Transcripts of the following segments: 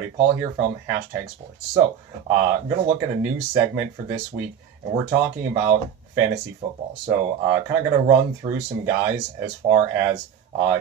everybody. Paul here from #Sports. So, I'm going to look at a new segment for this week, and we're talking about fantasy football. So, kind of going to run through some guys as far as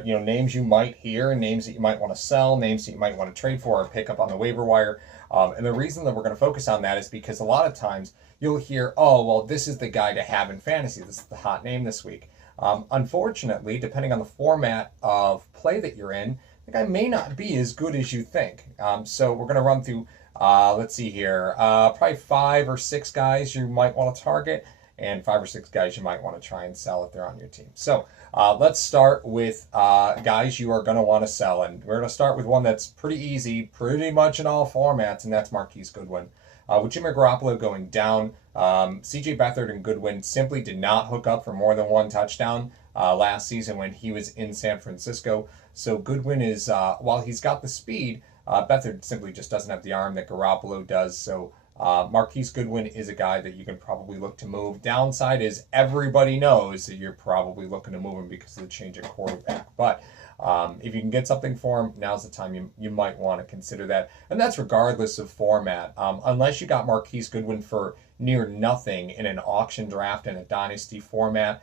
names you might hear, names that you might want to sell, names that you might want to trade for or pick up on the waiver wire. And the reason that we're going to focus on that is because a lot of times you'll hear, oh, well, this is the guy to have in fantasy. This is the hot name this week. Unfortunately, depending on the format of play that you're in, the guy may not be as good as you think. So we're going to run through, let's see here, probably 5 or 6 guys you might want to target and 5 or 6 guys you might want to try and sell if they're on your team. So let's start with guys you are going to want to sell. And we're going to start with one that's pretty easy, pretty much in all formats, and that's Marquise Goodwin. With Jimmy Garoppolo going down, CJ Beathard and Goodwin simply did not hook up for more than 1 touchdown last season when he was in San Francisco. So Goodwin is, while he's got the speed, Beathard simply just doesn't have the arm that Garoppolo does. So Marquise Goodwin is a guy that you can probably look to move. Downside is everybody knows that you're probably looking to move him because of the change at quarterback. But if you can get something for him, now's the time you might want to consider that. And that's regardless of format. Unless you got Marquise Goodwin for near nothing in an auction draft in a Dynasty format,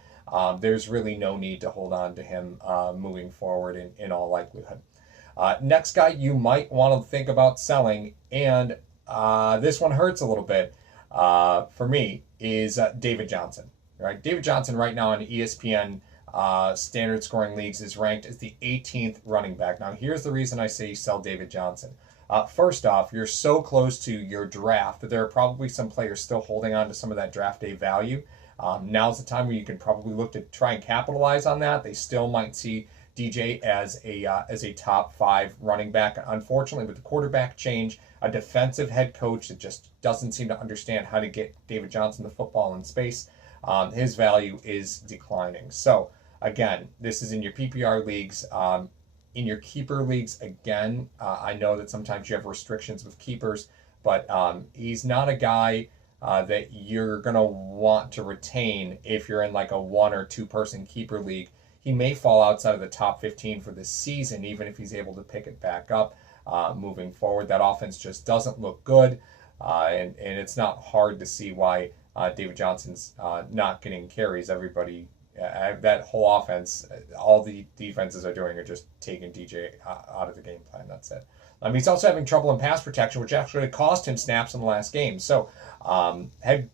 there's really no need to hold on to him moving forward in all likelihood. Next guy you might want to think about selling, and this one hurts a little bit for me, is David Johnson. Right, David Johnson right now on ESPN standard scoring leagues is ranked as the 18th running back. Now here's the reason I say sell David Johnson. First off, you're so close to your draft that there are probably some players still holding on to some of that draft day value. Now's the time where you can probably look to try and capitalize on that. They still might see DJ as a top 5 running back. Unfortunately, with the quarterback change, a defensive head coach that just doesn't seem to understand how to get David Johnson the football in space, his value is declining. So again, this is in your PPR leagues. In your keeper leagues, again, I know that sometimes you have restrictions with keepers, but he's not a guy that you're going to want to retain if you're in like a 1 or 2 person keeper league. He may fall outside of the top 15 for this season, even if he's able to pick it back up moving forward. That offense just doesn't look good, and it's not hard to see why David Johnson's not getting carries. Everybody, that whole offense, all the defenses are doing are just taking DJ out of the game plan. That's it. He's also having trouble in pass protection, which actually cost him snaps in the last game. So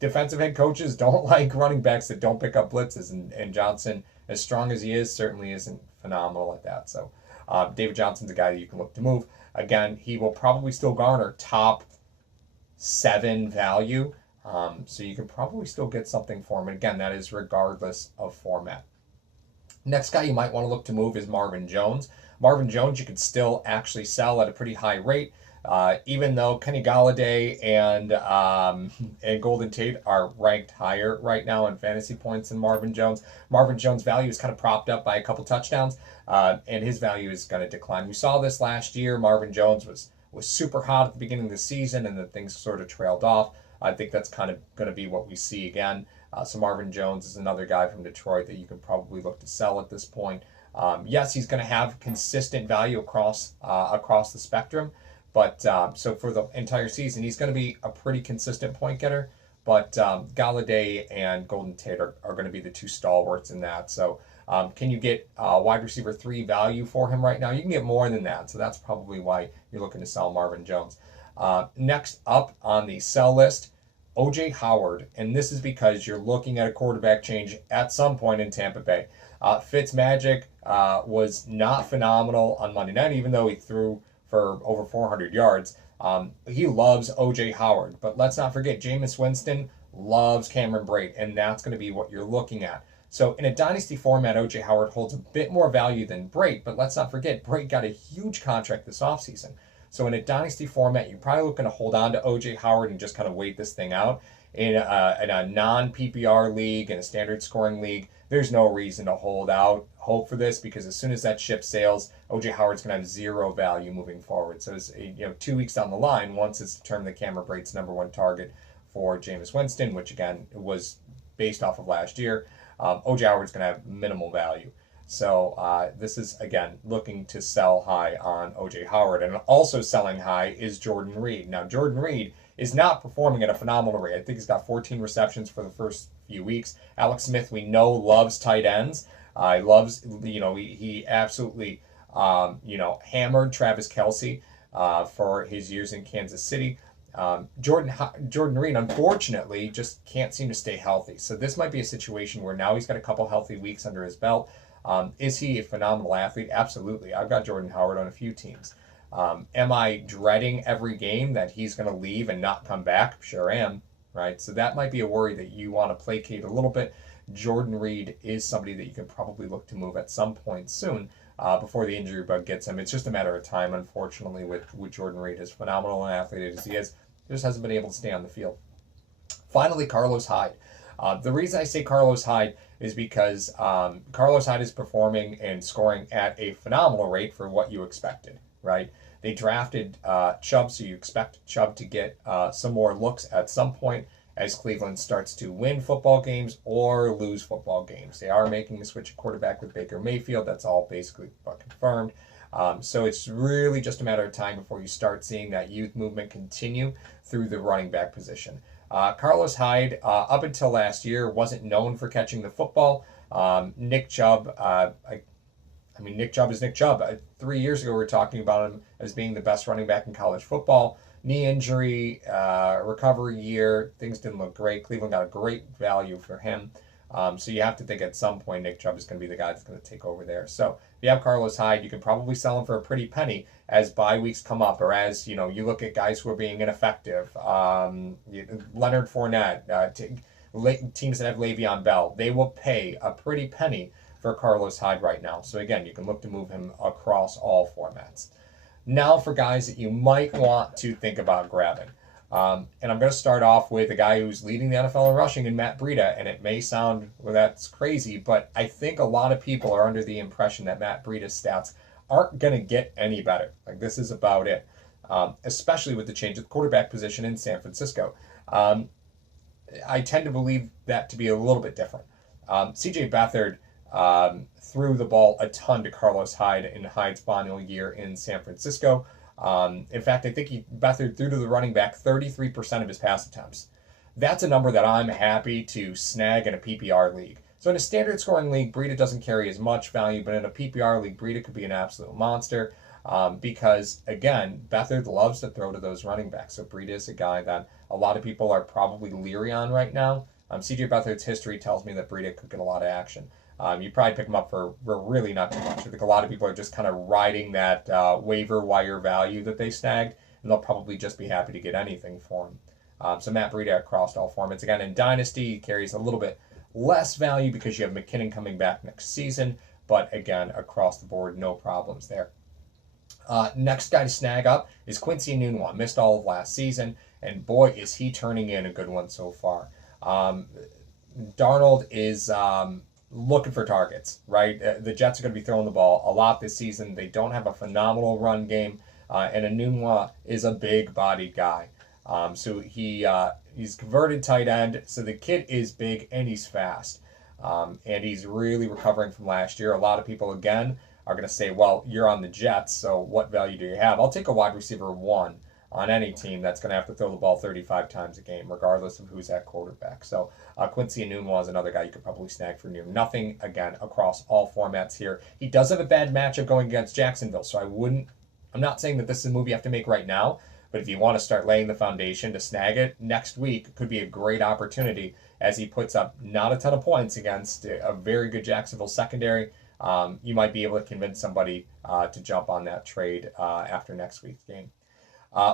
defensive head coaches don't like running backs that don't pick up blitzes, and Johnson, as strong as he is, certainly isn't phenomenal at that. So David Johnson's a guy that you can look to move. Again, he will probably still garner top 7 value. So you can probably still get something for him. And again, that is regardless of format. Next guy you might want to look to move is Marvin Jones. Marvin Jones you could still actually sell at a pretty high rate. Even though Kenny Golladay and Golden Tate are ranked higher right now in fantasy points than Marvin Jones. Marvin Jones' value is kind of propped up by a couple touchdowns, and his value is going to decline. We saw this last year. Marvin Jones was super hot at the beginning of the season, and then things sort of trailed off. I think that's kind of going to be what we see again. So Marvin Jones is another guy from Detroit that you can probably look to sell at this point. Yes, he's going to have consistent value across the spectrum. But so for the entire season, he's going to be a pretty consistent point getter. But Golladay and Golden Tate are going to be the 2 stalwarts in that. So can you get wide receiver 3 value for him right now? You can get more than that. So that's probably why you're looking to sell Marvin Jones. Next up on the sell list, O.J. Howard. And this is because you're looking at a quarterback change at some point in Tampa Bay. Fitzmagic was not phenomenal on Monday night, even though he threw for over 400 yards. He loves O.J. Howard, but let's not forget Jameis Winston loves Cameron Brate, and that's going to be what you're looking at. So in a dynasty format, O.J. Howard holds a bit more value than Brate, but let's not forget Brate got a huge contract this offseason. So in a dynasty format, you're probably looking to hold on to O.J. Howard and just kind of wait this thing out. In a non-PPR league, in a standard scoring league, there's no reason to hold out hope for this, because as soon as that ship sails, O.J. Howard's going to have 0 value moving forward. So it's 2 weeks down the line, once it's determined that Cameron Brate's #1 target for Jameis Winston, which again was based off of last year, O.J. Howard's going to have minimal value. So this is, again, looking to sell high on O.J. Howard. And also selling high is Jordan Reed. Now, Jordan Reed is not performing at a phenomenal rate. I think he's got 14 receptions for the first few weeks. Alex Smith, we know, loves tight ends. He loves, he absolutely, hammered Travis Kelce for his years in Kansas City. Jordan Reed, unfortunately, just can't seem to stay healthy. So this might be a situation where now he's got a couple healthy weeks under his belt. Is he a phenomenal athlete? Absolutely. I've got Jordan Howard on a few teams. Am I dreading every game that he's going to leave and not come back? Sure am, right? So that might be a worry that you want to placate a little bit. Jordan Reed is somebody that you can probably look to move at some point soon before the injury bug gets him. It's just a matter of time, unfortunately, with Jordan Reed. As phenomenal an athlete as he is, just hasn't been able to stay on the field. Finally, Carlos Hyde. The reason I say Carlos Hyde is because Carlos Hyde is performing and scoring at a phenomenal rate for what you expected, right? They drafted Chubb, so you expect Chubb to get some more looks at some point as Cleveland starts to win football games or lose football games. They are making a switch at quarterback with Baker Mayfield. That's all basically confirmed. So it's really just a matter of time before you start seeing that youth movement continue through the running back position. Carlos Hyde, up until last year, wasn't known for catching the football. Nick Chubb, Nick Chubb is Nick Chubb. 3 years ago, we were talking about him as being the best running back in college football. Knee injury, recovery year, things didn't look great. Cleveland got a great value for him. So you have to think at some point Nick Chubb is going to be the guy that's going to take over there. So if you have Carlos Hyde, you can probably sell him for a pretty penny as bye weeks come up, or as you look at guys who are being ineffective. Leonard Fournette, teams that have Le'Veon Bell, they will pay a pretty penny for Carlos Hyde right now. So again, you can look to move him across all formats. Now for guys that you might want to think about grabbing. And I'm going to start off with a guy who's leading the NFL in rushing in Matt Breida. And it may sound, well, that's crazy, but I think a lot of people are under the impression that Matt Breida's stats aren't going to get any better. Like, this is about it, especially with the change of the quarterback position in San Francisco. I tend to believe that to be a little bit different. C.J. Beathard threw the ball a ton to Carlos Hyde in Hyde's final year in San Francisco. In fact, I think Beathard threw to the running back 33% of his pass attempts. That's a number that I'm happy to snag in a PPR league. So in a standard scoring league, Breida doesn't carry as much value, but in a PPR league, Breida could be an absolute monster because, again, Beathard loves to throw to those running backs. So Breida is a guy that a lot of people are probably leery on right now. C.J. Beathard's history tells me that Breida could get a lot of action. You probably pick him up for really not too much. I think a lot of people are just kind of riding that waiver wire value that they snagged, and they'll probably just be happy to get anything for him. So Matt Breida across all formats. Again, in Dynasty, he carries a little bit less value because you have McKinnon coming back next season, but again, across the board, no problems there. Next guy to snag up is Quincy Adeboyejo. Missed all of last season, and boy, is he turning in a good one so far. Darnold is looking for targets, right? The Jets are going to be throwing the ball a lot this season. They don't have a phenomenal run game, and Adeboyejo is a big-bodied guy. So he's converted tight end, so the kid is big and he's fast. And he's really recovering from last year. A lot of people, again, are going to say, well, you're on the Jets, so what value do you have? I'll take a wide receiver 1 on any team that's going to have to throw the ball 35 times a game, regardless of who's at quarterback. So Quincy Adeboyejo is another guy you could probably snag for near nothing, again, across all formats here. He does have a bad matchup going against Jacksonville, so I'm not saying that this is a move you have to make right now, but if you want to start laying the foundation to snag it, next week could be a great opportunity as he puts up not a ton of points against a very good Jacksonville secondary. You might be able to convince somebody to jump on that trade after next week's game.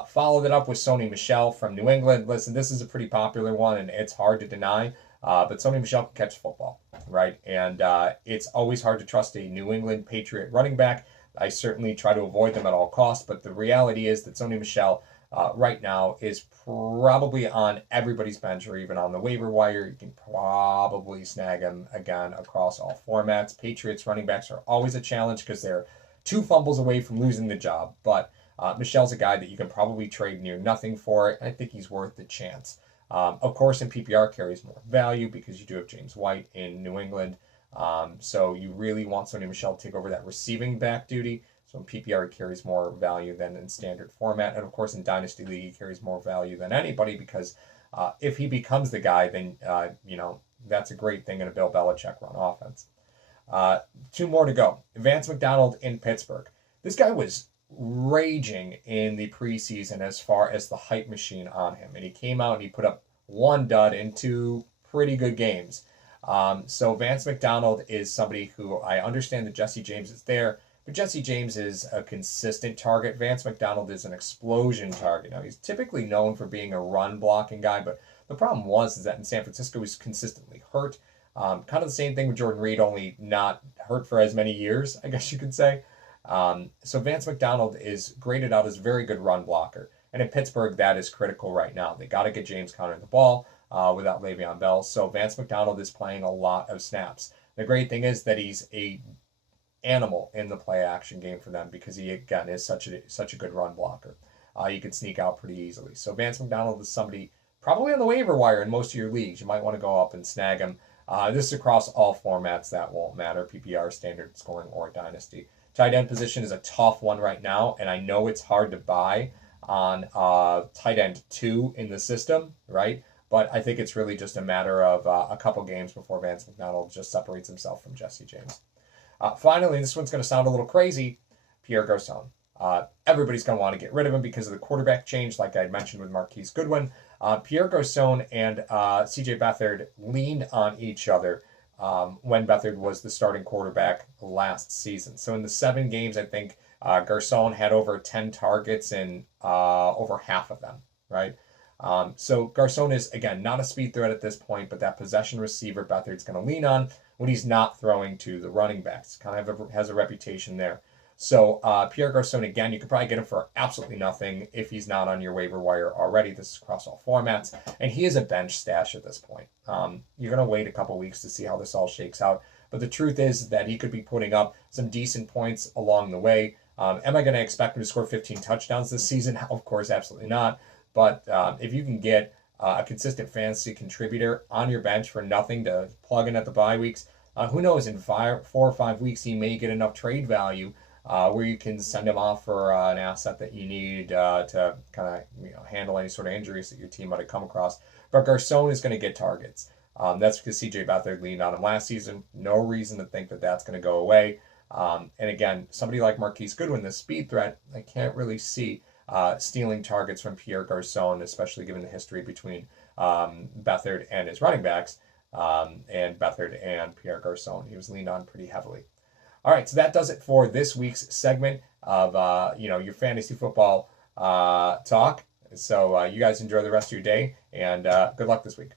Followed it up with Sony Michel from New England. Listen, this is a pretty popular one, and it's hard to deny, but Sony Michel can catch football, right? And it's always hard to trust a New England Patriot running back. I certainly try to avoid them at all costs, but the reality is that Sony Michel right now is probably on everybody's bench or even on the waiver wire. You can probably snag him, again, across all formats. Patriots running backs are always a challenge because they're 2 fumbles away from losing the job, but Michel's a guy that you can probably trade near nothing for. I think he's worth the chance. Of course, in PPR carries more value because you do have James White in New England. So you really want Sony Michel to take over that receiving back duty. So in PPR, he carries more value than in standard format. And of course, in Dynasty League, he carries more value than anybody because if he becomes the guy, then, that's a great thing in a Bill Belichick run offense. Two more to go. Vance McDonald in Pittsburgh. This guy was raging in the preseason as far as the hype machine on him. And he came out and he put up one dud in two pretty good games. So Vance McDonald is somebody who I understand that Jesse James is there, but Jesse James is a consistent target. Vance McDonald is an explosion target. Now, he's typically known for being a run blocking guy, but the problem is that in San Francisco, he's consistently hurt. Kind of the same thing with Jordan Reed, only not hurt for as many years, I guess you could say. So Vance McDonald is graded out as a very good run blocker. And in Pittsburgh, that is critical right now. They got to get James Conner the ball without Le'Veon Bell. So Vance McDonald is playing a lot of snaps. The great thing is that he's a animal in the play action game for them because he, again, is such a good run blocker. You can sneak out pretty easily. So Vance McDonald is somebody probably on the waiver wire in most of your leagues. You might want to go up and snag him. This is across all formats. That won't matter, PPR, standard scoring, or dynasty. Tight end position is a tough one right now, and I know it's hard to buy on tight end 2 in the system, right? But I think it's really just a matter of a couple games before Vance McDonald just separates himself from Jesse James. Finally, this one's going to sound a little crazy, Pierre Garçon. Everybody's going to want to get rid of him because of the quarterback change, like I mentioned with Marquise Goodwin. Pierre Garçon and CJ Beathard leaned on each other when Beathard was the starting quarterback last season. So in the 7 games, I think Garçon had over 10 targets in over half of them, right? So Garçon is, again, not a speed threat at this point, but that possession receiver Beathard's going to lean on when he's not throwing to the running backs. Kind of has a reputation there. So Pierre Garçon, again, you could probably get him for absolutely nothing if he's not on your waiver wire already. This is across all formats. And he is a bench stash at this point. You're going to wait a couple weeks to see how this all shakes out. But the truth is that he could be putting up some decent points along the way. Am I going to expect him to score 15 touchdowns this season? Of course, absolutely not. But if you can get a consistent fantasy contributor on your bench for nothing to plug in at the bye weeks, who knows, in 4 or 5 weeks, he may get enough trade value where you can send him off for an asset that you need to kind of handle any sort of injuries that your team might have come across. But Garçon is going to get targets. That's because CJ Beathard leaned on him last season. No reason to think that that's going to go away. And again, somebody like Marquise Goodwin, the speed threat, I can't really see stealing targets from Pierre Garçon, especially given the history between Beathard and his running backs, and Beathard and Pierre Garçon. He was leaned on pretty heavily. All right, so that does it for this week's segment of your fantasy football talk. So you guys enjoy the rest of your day, and good luck this week.